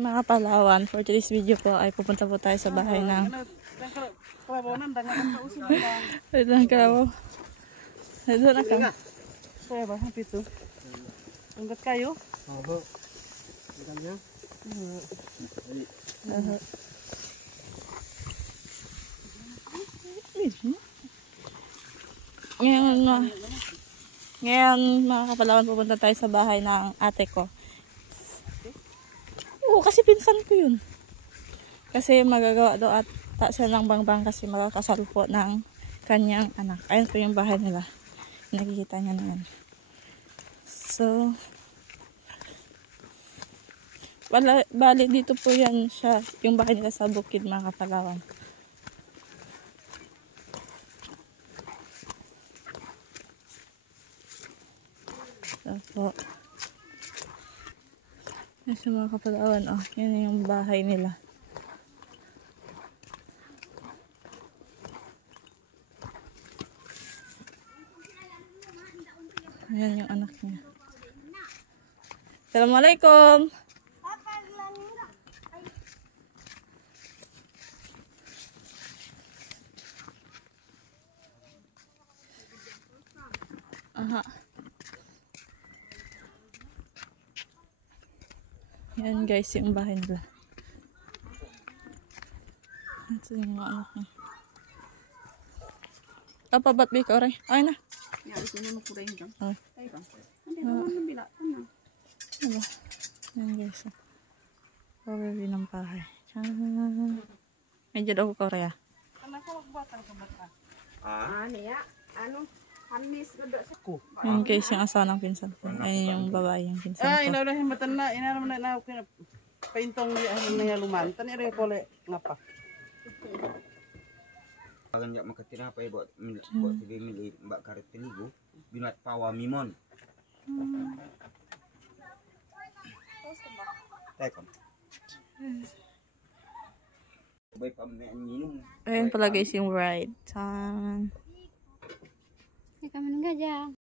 Mga Palawan, for today's video po ay pupunta po tayo sa bahay ng Dang Kalabaw. Ito na ka. Kaya ba? Hapit to. Anggat kayo? Oo. Ganyan. Ngayon mga Kapalawan, pupunta tayo sa bahay ng ate ko. Oo, kasi pinsan ko yun. Kasi magagawa daw at siya ng bangbang kasi magkakasal po ng kanyang anak. Ayun po yung bahay nila. Nakikita niya naman. So, bali dito po yan siya, yung bahay nila sa bukid mga Kapalawan. So po. Yan siya mga Kapalawan. Oh, yan yung bahay nila. Ayan yung anak niya. Assalamualaikum. Aha. Yan guys, yung bahay nila. Ito yung mga anak niya. Tapabat ba ikaw rin? Ay na. Ya, ito na makulay ito. Ay. Ay ba? Hindi naman nabila. Ano? Ano? Yan guys. Overview ng bahay. Tiyaan. Medyo daw ko rin. Ano ko magbuhat ang kabata? Niya? Ano? Hamis ko doon sa ko. Yan guys, yung asawa ng pinsan ko. Ayun yung babae yung pinsan ko. Inarahin matan na. Inarahin na ako na paintong niya luman. Tani rin ko le ngapa. Agan jak makatinapay buat TV milik Mbak Karet Tenigo binat pawa mimon. Tekom. Baik kami minum. Ayun pala guys yung ride. Tan. Ikaw man gajah.